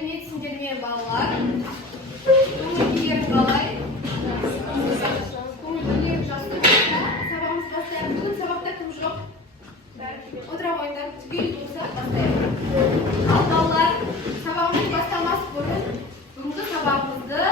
сәлеметсіңдер ме балалар? Көңіл-күйлерің қалай? Көңіл-күйлерің жақсы болса, сабағымызды бастайық. Бүгін сабақта кім жоқ? Отыра қойыңдар, түгел болса бастайық. Ал балалар, сабағымызды бастамас бұрын бүгінгі сабағымызды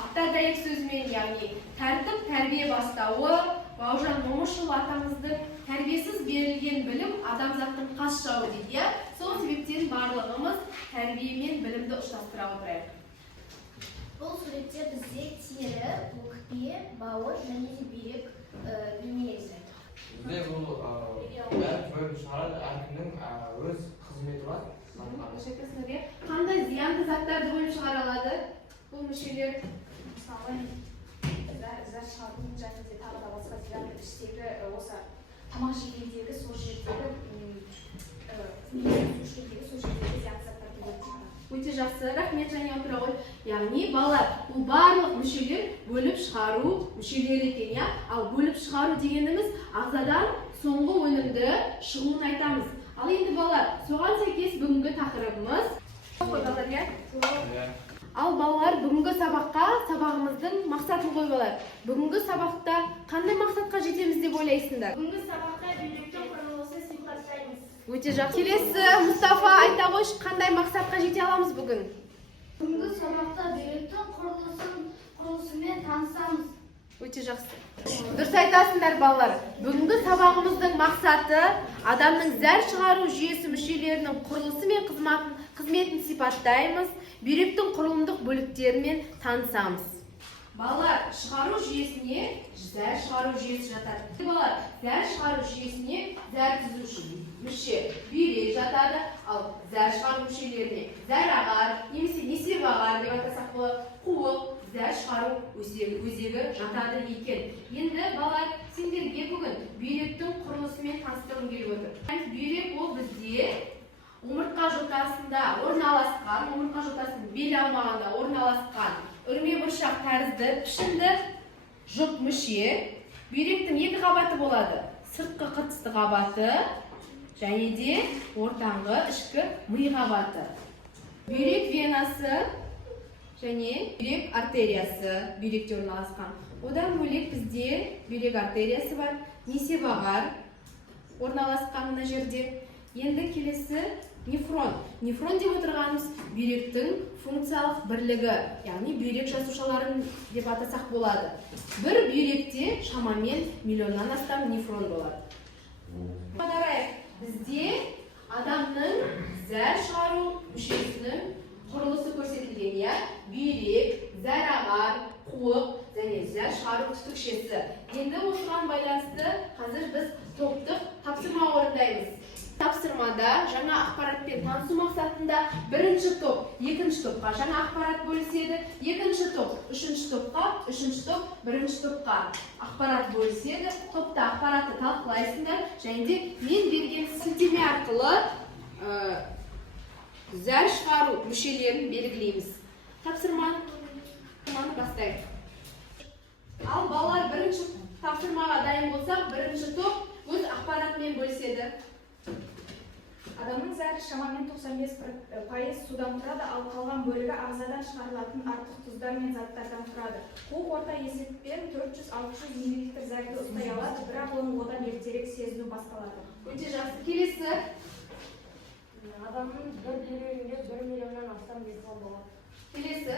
ата-дәйек сөзімен, яғни тәртіп тәрбие бастауы, Бауыржан Момышұлы атамыздың тәрбиесіз берілген білім адамзаттың қас жауы дейді. Сол себептен барлығымыз тәрбие мен білімді ұштастыра отырайық. Бұл суретте бізде тері, өкпе, бауыр және де бүйрек бейнеленген. Бізде бұл бәрі бөліп шығарады, әркімнің өз қызметі бар. Қандай зиянды заттарды бөліп шығара алады бұл мүшелер? Мысалы, зәр шығатын және де тағы да басқа зиянды іштегі осы тамақ жегендегі сол жердегі зиянды заттарды бөліп шығарады. Өте жақсы, рахмет, және отыра қой. Яғни балалар, бұл барлық мүшелер бөліп шығару мүшелері екен, я? Ал бөліп шығару дегеніміз ағзадан соңғы өнімді шығуын айтамыз. Ал енді балалар, соған сәйкес бүгінгі тақырыбымыз Ал балалар, бүгінгі сабағымыздың мақсатын қой балалар. Бүгінгі сабақта қандай мақсатқа жетеміз деп ойлайсыңдар? Бүгінгі сабақта бүйректің құрылысын сипаттаймыз. Өте жақсы. Келесі Мұстафа айта қойшы, қандай мақсатқа жете аламыз бүгін? Бүгінгі сабақта бүйректің құрылысымен танысамыз. Өте жақсы. Дұрыс айтасыңдар балалар. Бүгінгі сабағымыздың мақсаты адамның зәр шығару жүйесі мүшелерінің құрылысы мен қызметін сипаттаймыз, бүйректің құрылымдық бөліктерімен танысамыз. Балалар, шығару жүйесіне зәр шығару жүйесі жатады. Балалар, зәр шығару жүйесіне зәр түзуші мүше бүйрек жатады, ал зәр шығару мүшелеріне зәр ағар, немесе несеп ағар деп атасақ болады, қуық, зәр шығару өзегі жатады екен. Енді балалар, сендерге бүгін бүйректің құрылысымен таныстырғым келіп отыр. Бүйрек ол бізде омыртқа жотасында орналасқан, омыртқа жотасының бел аумағында орналасқан үрме бұршақ тәрізді пішінді жұп мүше. Бүйректің екі қабаты болады. Сыртқы қыртысты қабаты және де ортаңғы ішкі ми қабаты. Бүйрек венасы және бүйрек артериясы бүйректе орналасқан. Одан бөлек бізде бүйрек артериясы бар, несеп ағар орналасқан мына жерде. Енді келесі нефрон. Нефрон деп отырғанымыз бүйректің функциялық бірлігі, яғни бүйрек жасушаларын деп атасақ болады. Бір бүйректе шамамен миллионнан астам нефрон болады. Бізде адамның зәр шығару мүшесінің құрылысы көрсетілген, я? Бүйрек, зәр ағар, қуық және зәр шығару түтікшесі. Енді осыған байланысты қазір біз топтық тапсырма орындаймыз. Тапсырмада жаңа ақпаратпен танысу мақсатында бірінші топ, екінші топқа жаңа ақпарат бөліседі, екінші топ, үшінші топқа, үшінші топ, бірінші топқа ақпарат бөліседі. Топта ақпаратты талқылайсыңдар, және де мен берген сілтеме арқылы зәр шығару мүшелерін белгілейміз. Тапсырманы бастайық. Ал балалар бірінші тапсырмаға дайын болсақ, бірінші топ өз ақпаратымен бөліседі. Адамның зәрі шамамен 95% судан тұрады, ал қалған бөлігі ағзадан шығарылатын артық тұздар мен заттардан тұрады. Қуық орта есеппен 400-600 мл зәрді ұстай алады, бірақ оның одан ертерек сезіну басталады. Өте жақсы. Келесі. Адамның бір бүйрегінде 1 миллионнан астам нефрон болады. Келесі.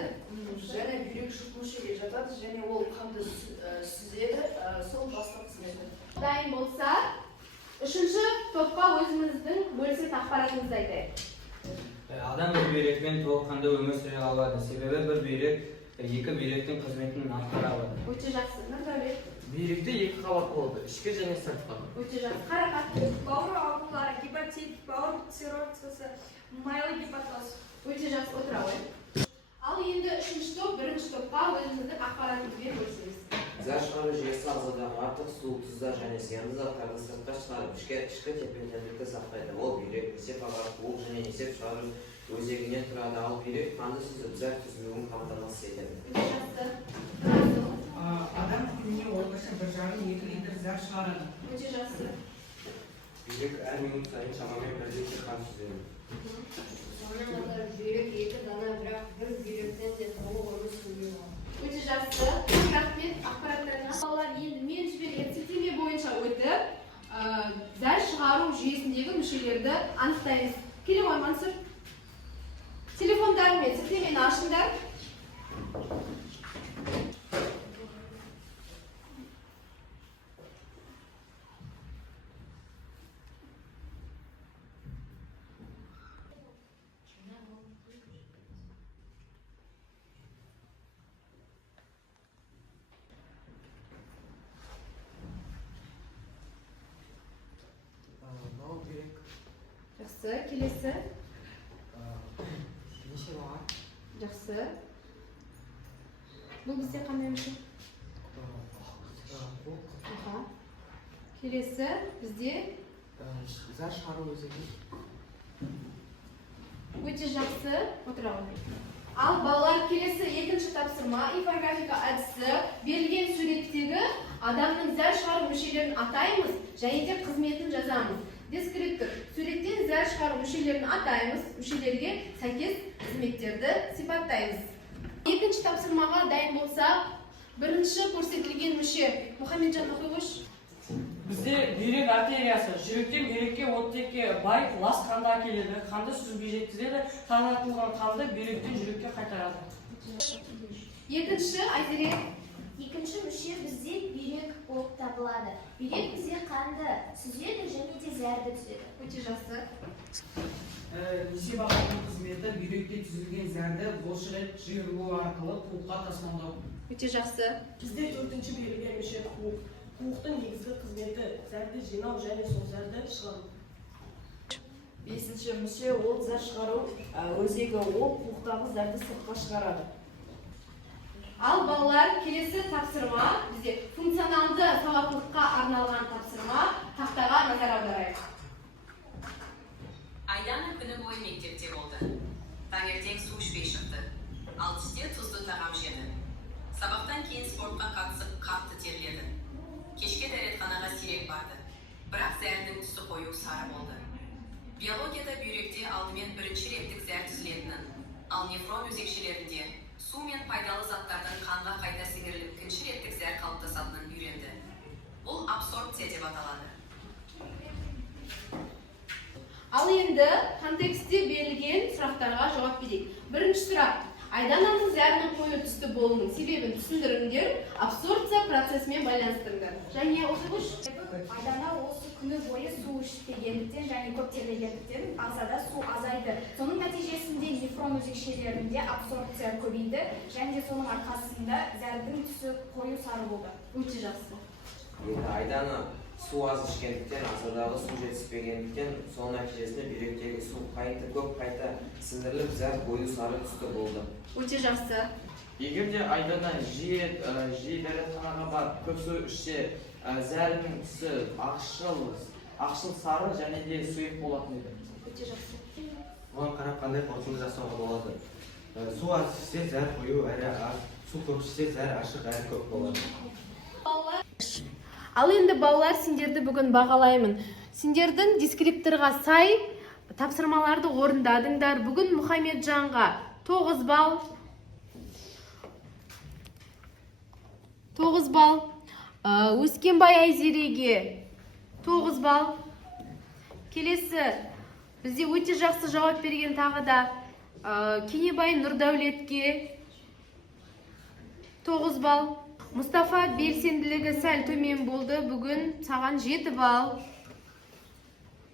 Және бүйрек жұп мүшеге жатады, және ол қанды сүзеді, сол басқа қызметі. Дайын болса, үшінші топқа өзіміздің бөлісетін ақпаратымызды айтайық. Адам бір бүйрекпен толыққанды өмір сүре алады, себебі бір бүйрек екі бүйректің қызметін атқара алады. Өте жақсы. Нұрдәулет. Бүйректе екі қабат болады, ішкі және сыртқы. Өте жақсы. Қарақат. Бауыр аурулары, гепатит, бауыр циррозы, майлы гепатоз. Өте жақсы. Отыра қой. Ал енді үшінші топ, бірінші топқа өзіміздің ақпаратымызбен бөлісеміз. Зәр шығару жүйесі ағзадағы артық су, тұздар және зиянды заттарды сыртқа шығарып, ішкі тепе-теңдікті сақтайды. Ол бүйрек, несеп ағар, қуық және несеп шығару өзегінен тұрады. Ал бүйрек қанды сүзіп, зәр түзілуін қамтамасыз етеді. Өте жақсы. Адам күніне орташа 1,5-2 литр зәр шығарады. Өте жақсы. Бүйрек әр минут сайын шамамен 1 литр қан сүзеді. Сонымен қатар бүйрек 2 дана ашыңдар. Мынау керек. Жақсы, келесі. Неше баға? Жақсы. Бұл бізде қандай мүше? Аха. Келесі бізде Зәр шығару өзегі. өте жақсы. Отыра ғой. Ал балалар, келесі екінші тапсырма инфографика әдісі. Берілген суреттегі адамның зәр шығару мүшелерін атаймыз және де қызметін жазамыз. Дескриптор. Суреттен зәр шығару мүшелерін атаймыз, мүшелерге сәйкес қызметтерді сипаттаймыз. Екінші тапсырмаға дайын болсақ, бірінші көрсетілген мүше Мұхамеджан оқиғыш. Бізде бүйрек артериясы жүректен бүйрекке оттекке бай лас қанды әкеледі, қанды сүзге жеткізеді, таратылған қанды бүйректен жүрекке қайтарады. Екінші Айзере. Екінші мүше бізде бүйрек болып табылады. Бүйрек бізде қанды сүзеді және де зәрді түзеді. Өте жақсы. Несеп ағзаның қызметі бүйректе түзілген зәрді бұлшық ет жиырылу арқылы қуыққа тасымалдау. Өте жақсы. Бізде төртінші берілген мүше қуық. Қуықтың негізгі қызметі зәрді жинау және сол зәрді шығару. Бесінші мүше ол зәр шығару өзегі, ол қуықтағы зәрді сыртқа шығарады. Ал балалар, келесі тапсырма бізде функционалды сауаттылыққа арналған тапсырма. Тақтаға назар аударайық. Айдана күні бойы мектепте болды. Таңертең су ішпей шықты. Ал түсте тұзды тағам жеді. Сабақтан кейін спортқа қатысып қатты терледі. Кешке дәретханаға сирек барды. Бірақ зәрдің түсі қою сары болды. Биологияда бүйректе алдымен бірінші реттік зәр түзілетінін, ал нефрон өзекшелерінде су мен пайдалы заттардың қанға қайта сіңіріліп екінші реттік зәр қалыптасатынын үйренді. Бұл абсорбция деп аталады. Ал енді контекстте берілген сұрақтарға жауап берейік. Бірінші сұрақ. Айдананың зәрінің қою түсті болуының себебін түсіндіріңдер, абсорбция процесімен байланыстырыңдар. Және оқығыш. Айдана осы күні бойы су ішпегендіктен және көп терлегендіктен ағзада су азайды. Соның нәтижесінде нефрон өзекшелерінде абсорбция көбейді және де соның арқасында зәрдің түсі қою сары болды. Өте жақсы. Енді Айдана су аз ішкендіктен, ағзадағы су жетіспегендіктен, соның нәтижесінде бүйректегі су көп қайта сіңіріліп, зәр қою сары түсті болды. Өте жақсы. Егер де Айдана жиі дәретханаға барып көп су ішсе, зәрінің түсі ақшыл сары және де сұйық болатын еді. Өте жақсы. Оған қарап қандай қорытынды жасауға болады. Су аз ішсе зәр қою әрі аз, су көп ішсе зәр ашық әрі көп болады. Ал енді балалар, сендерді бүгін бағалаймын. Сендердің дескрипторға сай тапсырмаларды орындадыңдар. Бүгін Мұхамеджанға 9 балл. 9 балл. Өскенбай Айзереге 9 балл. Келесі, бізде өте жақсы жауап берген тағы да Кенебай Нұрдәулетке 9 балл. Мұстафа белсенділігі сәл төмен болды. Бүгін саған 7 балл.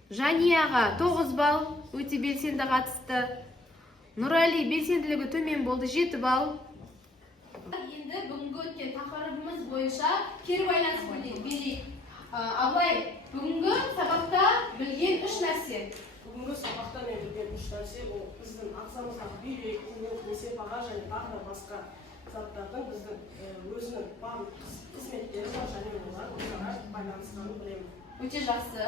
Жанияға 9 балл. Өте белсенді қатысты. Нұрали белсенділігі төмен болды. 7 балл. Енді бүгінгі өткен тақырыбымыз бойынша кері байланыс берейік. Абылай, бүгінгі сабақта білген 3 нәрсе. Бүгінгі сабақта мен білген 3 нәрсе ол біздің ағзамыздағы бүйрек, қуық, несеп ағза және тағы да басқа заттардың біздің өзінің барлық қызметтері бар және олар өзара байланысқанын білемін. Өте жақсы.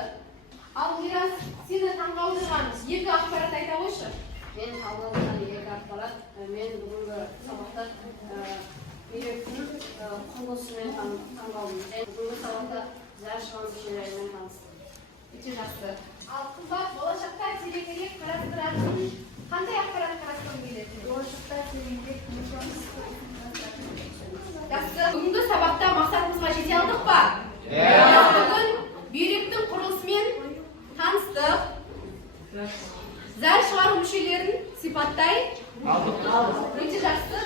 Ал Мирас, сені таңғалдырған 2 ақпарат айта қойшы. Мен таңғалдырған 2 ақпарат, мен бүгінгі сабақта бүйректің құрылысымен таңғалдым. Бүгінгі сабақта зәр шығару мүшелерімен таныстым. Өте жақсы. Ал қымбат, болашақта тереңірек қарастыратын қандай ақпарат қарастырғың келеді? Болашақта тереңірек Жақсы. Бүгінгі сабақта мақсатымызға жете алдық па? Бүгін бүйректің құрылысымен таныстық. зәр шығару мүшелерін сипаттайын. Алдық. Өте жақсы.